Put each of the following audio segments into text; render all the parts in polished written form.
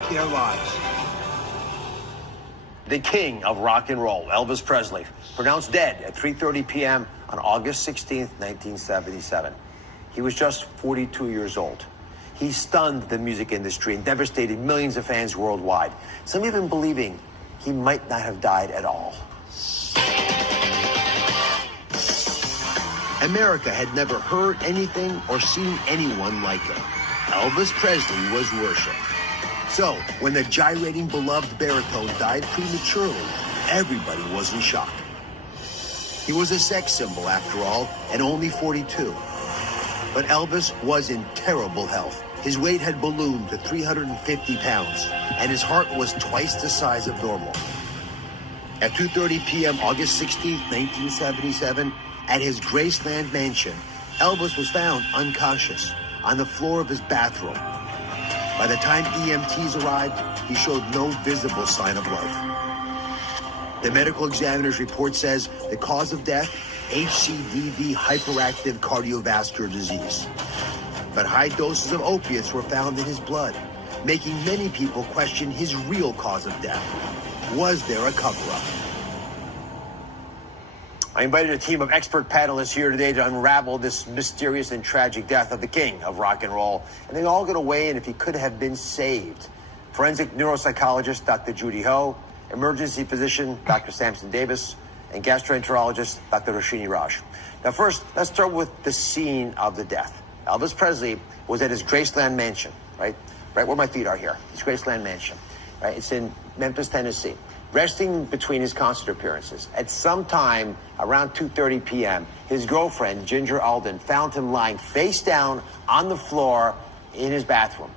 their lives. The king of rock and roll, Elvis Presley, pronounced dead at 3:30 p.m. on August 16th, 1977. He was just 42 years old. He stunned the music industry and devastated millions of fans worldwide, some even believing he might not have died at all. America had never heard anything or seen anyone like him. Elvis Presley was worshipped. So, when the gyrating, beloved baritone died prematurely, everybody was in shock. He was a sex symbol, after all, and only 42. But Elvis was in terrible health. His weight had ballooned to 350 pounds, and his heart was twice the size of normal. At 2:30 p.m., August 16, 1977, at his Graceland mansion, Elvis was found unconscious on the floor of his bathroom. By the time EMTs arrived, he showed no visible sign of life. The medical examiner's report says the cause of death, HCDV, hyperactive cardiovascular disease. But high doses of opiates were found in his blood, making many people question his real cause of death. Was there a cover-up? I invited a team of expert panelists here today to unravel this mysterious and tragic death of the king of rock and roll. And they're all going to weigh in if he could have been saved. Forensic neuropsychologist Dr. Judy Ho, emergency physician Dr. Samson Davis, and gastroenterologist Dr. Roshini Raj. Now first, let's start with the scene of the death. Elvis Presley was at his Graceland mansion, right where my feet are here. His Graceland mansion, right? It's in Memphis, Tennessee. Resting between his concert appearances. At some time around 2:30 p.m., his girlfriend, Ginger Alden, found him lying face down on the floor in his bathroom.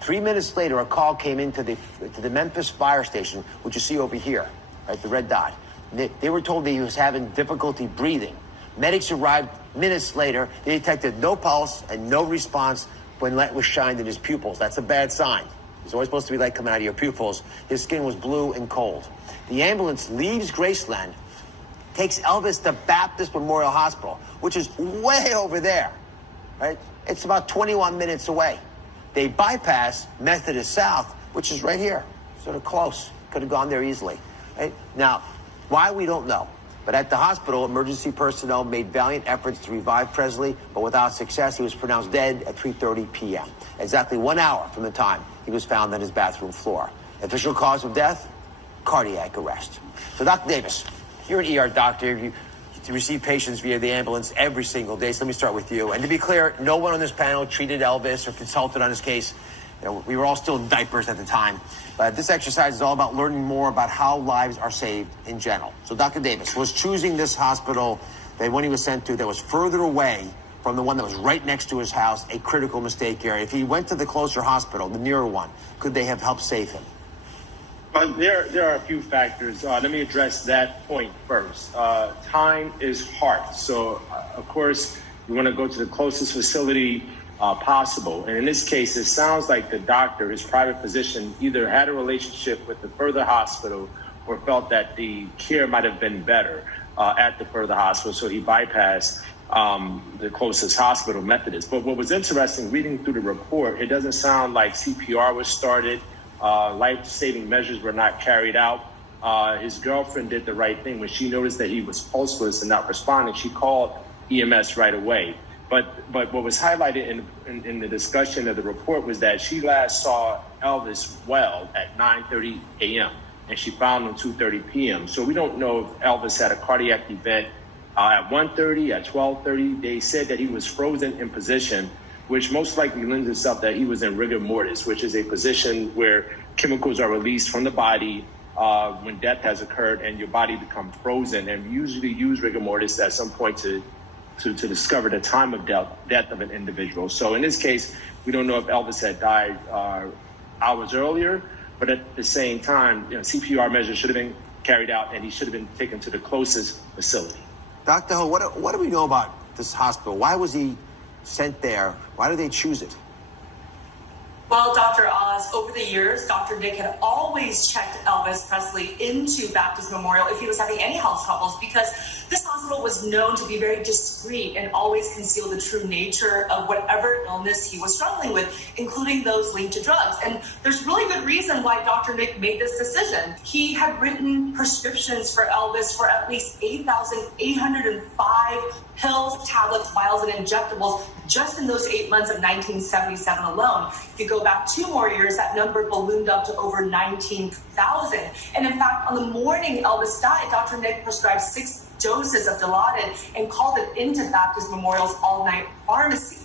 3 minutes later, a call came into the Memphis fire station, which you see over here, right, the red dot. They were told that he was having difficulty breathing. Medics arrived minutes later. They detected no pulse and no response when light was shined in his pupils. That's a bad sign. There's always supposed to be light coming out of your pupils. His skin was blue and cold. The ambulance leaves Graceland, takes Elvis to Baptist Memorial Hospital, which is way over there, right? It's about 21 minutes away. They bypass Methodist South, which is right here, sort of close. Could have gone there easily, right? Now, why, we don't know. But at the hospital, emergency personnel made valiant efforts to revive Presley, but without success. He was pronounced dead at 3:30 p.m., exactly 1 hour from the time he was found on his bathroom floor. Official cause of death? Cardiac arrest. So, Dr. Davis, you're an ER doctor. You receive patients via the ambulance every single day. So let me start with you. And to be clear, no one on this panel treated Elvis or consulted on his case. You know, we were all still in diapers at the time. But this exercise is all about learning more about how lives are saved in general. So Dr. Davis was choosing this hospital that when he was sent to that was further away from the one that was right next to his house, a critical mistake area. If he went to the closer hospital, the nearer one, could they have helped save him? There are a few factors. Let me address that point first. Time is hard. So, of course, you want to go to the closest facility possible. And in this case, it sounds like the doctor, his private physician, either had a relationship with the further hospital or felt that the care might have been better at the further hospital. So he bypassed the closest hospital, Methodist. But what was interesting, reading through the report, it doesn't sound like CPR was started. Life-saving measures were not carried out. His girlfriend did the right thing. When she noticed that he was pulseless and not responding, she called EMS right away. But what was highlighted in the discussion of the report was that she last saw Elvis well at 9:30 a.m. and she found him 2:30 p.m. So we don't know if Elvis had a cardiac event at 1:30, at 12:30. They said that he was frozen in position, which most likely lends itself that he was in rigor mortis, which is a position where chemicals are released from the body when death has occurred and your body becomes frozen. And we usually use rigor mortis at some point to discover the time of death of an individual. So in this case, we don't know if Elvis had died hours earlier, but at the same time, CPR measures should have been carried out and he should have been taken to the closest facility. Dr. Ho, what do we know about this hospital? Why was he sent there? Why did they choose it? Well, Dr. Oz, over the years, Dr. Nick had always checked Elvis Presley into Baptist Memorial if he was having any health troubles, because this hospital was known to be very discreet and always conceal the true nature of whatever illness he was struggling with, including those linked to drugs. And there's really good reason why Dr. Nick made this decision. He had written prescriptions for Elvis for at least 8,805 pills, tablets, vials, and injectables just in those 8 months of 1977 alone. If you go back 2 more years, that number ballooned up to over 19,000. And in fact, on the morning Elvis died, Dr. Nick prescribed 6 doses of Dilaudid and called it into Baptist Memorial's all-night pharmacy.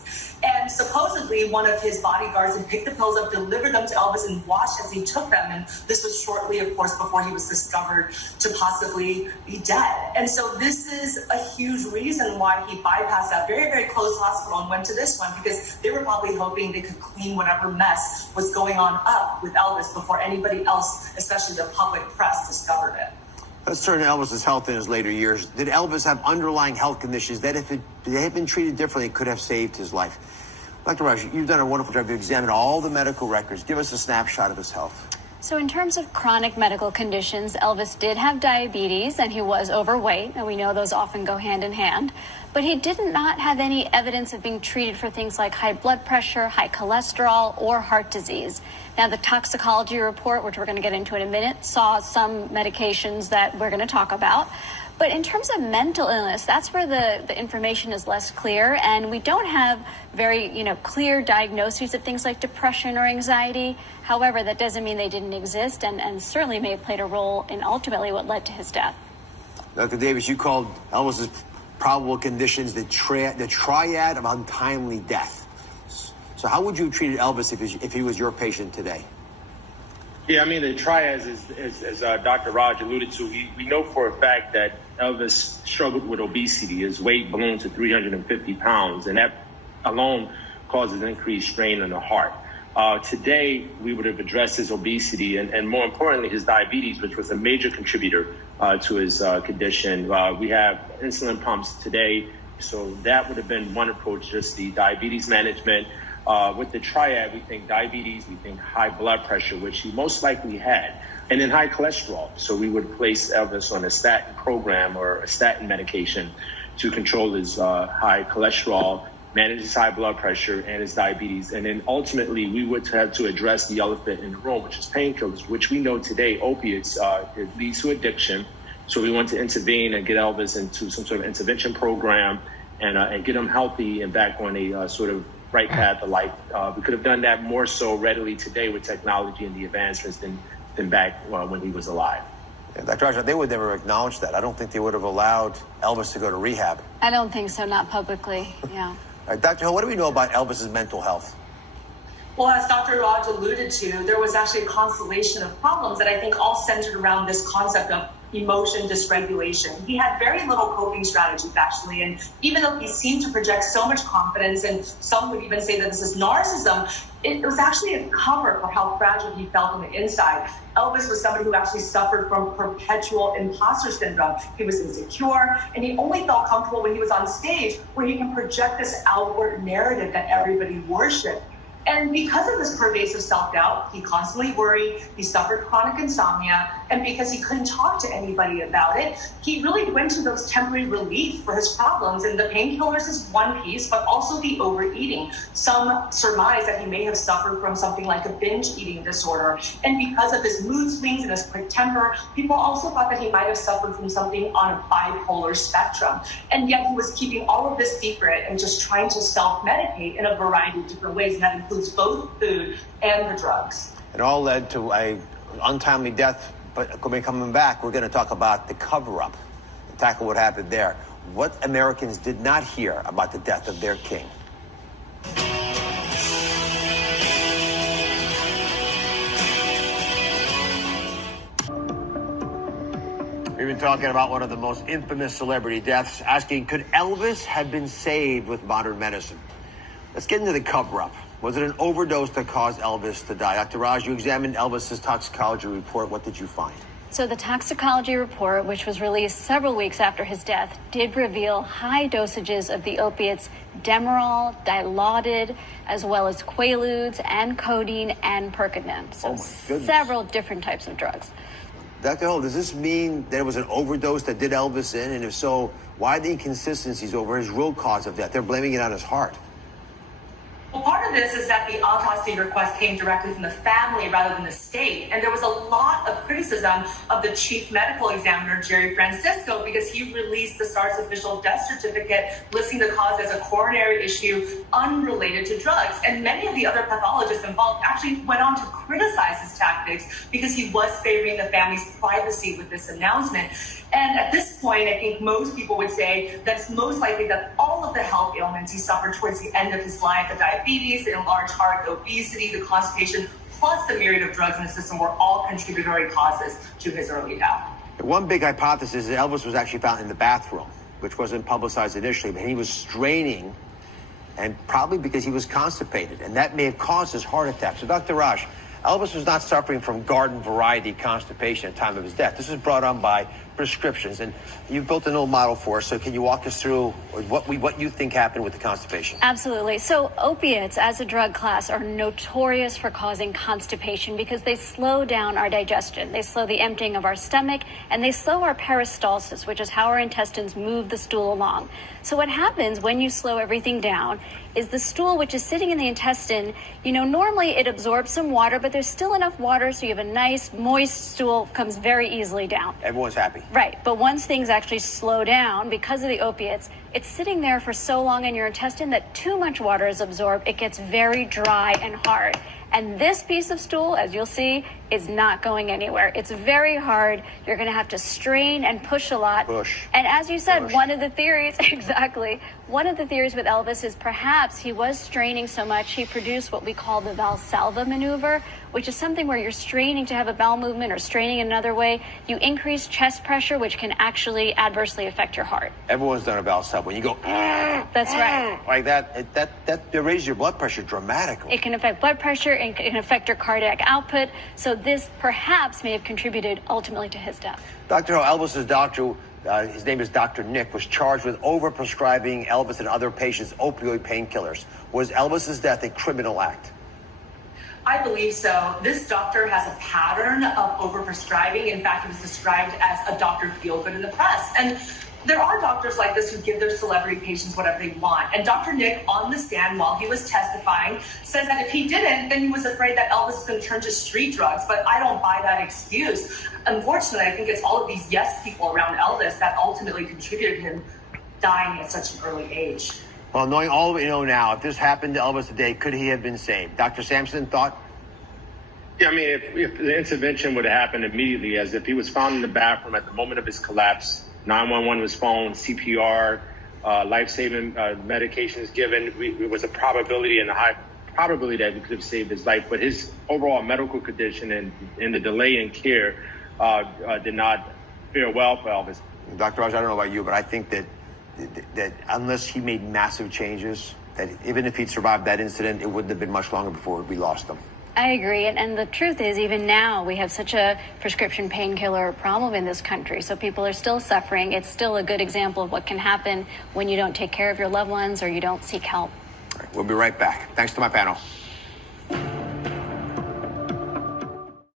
And supposedly one of his bodyguards had picked the pills up, delivered them to Elvis, and watched as he took them. And this was shortly, of course, before he was discovered to possibly be dead. And so this is a huge reason why he bypassed that very, very close hospital and went to this one, because they were probably hoping they could clean whatever mess was going on up with Elvis before anybody else, especially the public press, discovered it. Let's turn to Elvis's health in his later years. Did Elvis have underlying health conditions that, if they had been treated differently, could have saved his life? Dr. Raj, you've done a wonderful job. You've examined all the medical records. Give us a snapshot of his health. So in terms of chronic medical conditions, Elvis did have diabetes and he was overweight, and we know those often go hand in hand. But he did not have any evidence of being treated for things like high blood pressure, high cholesterol, or heart disease. Now, the toxicology report, which we're going to get into in a minute, saw some medications that we're going to talk about. But in terms of mental illness, that's where the information is less clear, and we don't have very, clear diagnoses of things like depression or anxiety. However, that doesn't mean they didn't exist, and certainly may have played a role in ultimately what led to his death. Dr. Davis, you called Elvis's probable conditions the triad of untimely death. So how would you have treated Elvis if he was your patient today? Yeah, I mean, the triad, as Dr. Raj alluded to, we know for a fact that Elvis struggled with obesity. His weight ballooned to 350 pounds, and that alone causes increased strain on the heart. Today, we would have addressed his obesity and more importantly, his diabetes, which was a major contributor to his condition. We have insulin pumps today, so that would have been one approach, just the diabetes management. With the triad, we think diabetes, we think high blood pressure, which he most likely had, and then high cholesterol. So we would place Elvis on a statin program or a statin medication to control his high cholesterol, manage his high blood pressure and his diabetes. And then ultimately, we would have to address the elephant in the room, which is painkillers, which we know today, opiates, it leads to addiction. So we want to intervene and get Elvis into some sort of intervention program and get him healthy and back on a sort of right path of life. We could have done that more so readily today with technology and the advancements than back when he was alive. Yeah, Dr. Raj, they would never acknowledge that. I don't think they would have allowed Elvis to go to rehab. I don't think so, not publicly, yeah. All right, Dr. Hill, what do we know about Elvis's mental health? Well, as Dr. Raj alluded to, there was actually a constellation of problems that I think all centered around this concept of emotion dysregulation. He had very little coping strategies, actually, and even though he seemed to project so much confidence, and some would even say that this is narcissism, it was actually a cover for how fragile he felt on the inside. Elvis was somebody who actually suffered from perpetual imposter syndrome. He was insecure, and he only felt comfortable when he was on stage, where he can project this outward narrative that everybody worshipped. And because of this pervasive self-doubt, he constantly worried, he suffered chronic insomnia, and because he couldn't talk to anybody about it, he really went to those temporary relief for his problems. And the painkillers is one piece, but also the overeating. Some surmise that he may have suffered from something like a binge eating disorder. And because of his mood swings and his quick temper, people also thought that he might have suffered from something on a bipolar spectrum. And yet he was keeping all of this secret and just trying to self-medicate in a variety of different ways, and that includes both food and the drugs. It all led to an untimely death, but coming back, we're going to talk about the cover-up and tackle what happened there. What Americans did not hear about the death of their king. We've been talking about one of the most infamous celebrity deaths, asking, could Elvis have been saved with modern medicine? Let's get into the cover-up. Was it an overdose that caused Elvis to die? Dr. Raj, you examined Elvis's toxicology report. What did you find? So the toxicology report, which was released several weeks after his death, did reveal high dosages of the opiates Demerol, Dilaudid, as well as Quaaludes and codeine and Percodan. So several different types of drugs. Dr. Hull, does this mean that it was an overdose that did Elvis in? And if so, why the inconsistencies over his real cause of death? They're blaming it on his heart. Well, part of this is that the autopsy request came directly from the family rather than the state. And there was a lot of criticism of the chief medical examiner, Jerry Francisco, because he released the SARS official death certificate listing the cause as a coronary issue unrelated to drugs. And many of the other pathologists involved actually went on to criticize his tactics because he was favoring the family's privacy with this announcement. And at this point, I think most people would say that it's most likely that all of the health ailments he suffered towards the end of his life, the diabetes, the enlarged heart, the obesity, the constipation, plus the myriad of drugs in the system were all contributory causes to his early death. One big hypothesis is that Elvis was actually found in the bathroom, which wasn't publicized initially, but he was straining, and probably because he was constipated, and that may have caused his heart attack. So, Dr. Raj, Elvis was not suffering from garden variety constipation at the time of his death. This was brought on by prescriptions, and you've built an old model for us. So can you walk us through what you think happened with the constipation? Absolutely. So opiates as a drug class are notorious for causing constipation because they slow down our digestion. They slow the emptying of our stomach, and they slow our peristalsis, which is how our intestines move the stool along. So what happens when you slow everything down is the stool, which is sitting in the intestine, normally it absorbs some water, but there's still enough water so you have a nice moist stool, comes very easily down. Everyone's happy. Right, but once things actually slow down because of the opiates, it's sitting there for so long in your intestine that too much water is absorbed. It gets very dry and hard. And this piece of stool, as you'll see, is not going anywhere. It's very hard. You're going to have to strain and push a lot. Push. And as you said, one of the theories, exactly, one of the theories with Elvis is perhaps he was straining so much he produced what we call the Valsalva maneuver, which is something where you're straining to have a bowel movement or straining in another way. You increase chest pressure, which can actually adversely affect your heart. Everyone's done a Valsalva. When you go, that's right, like that raises your blood pressure dramatically. It can affect blood pressure and can affect your cardiac output. So this perhaps may have contributed ultimately to his death. Dr. Ho, Elvis's doctor, his name is Dr. Nick, was charged with overprescribing Elvis and other patients opioid painkillers. Was Elvis's death a criminal act? I believe so. This doctor has a pattern of overprescribing. In fact, it was described as a Dr. Feelgood in the press. And there are doctors like this who give their celebrity patients whatever they want. And Dr. Nick, on the stand while he was testifying, says that if he didn't, then he was afraid that Elvis was going to turn to street drugs. But I don't buy that excuse. Unfortunately, I think it's all of these yes people around Elvis that ultimately contributed to him dying at such an early age. Well, knowing all we know now, if this happened to Elvis today, could he have been saved? Dr. Sampson, thought? Yeah, I mean, if the intervention would have happened immediately, as if he was found in the bathroom at the moment of his collapse, 911 was phoned, CPR, life-saving medications given, it was a probability and a high probability that we could have saved his life. But his overall medical condition and the delay in care did not fare well for Elvis. Dr. Raj, I don't know about you, but I think that unless he made massive changes, that even if he'd survived that incident, it wouldn't have been much longer before we lost him. I agree. And the truth is, even now, we have such a prescription painkiller problem in this country. So people are still suffering. It's still a good example of what can happen when you don't take care of your loved ones or you don't seek help. All right, we'll be right back. Thanks to my panel.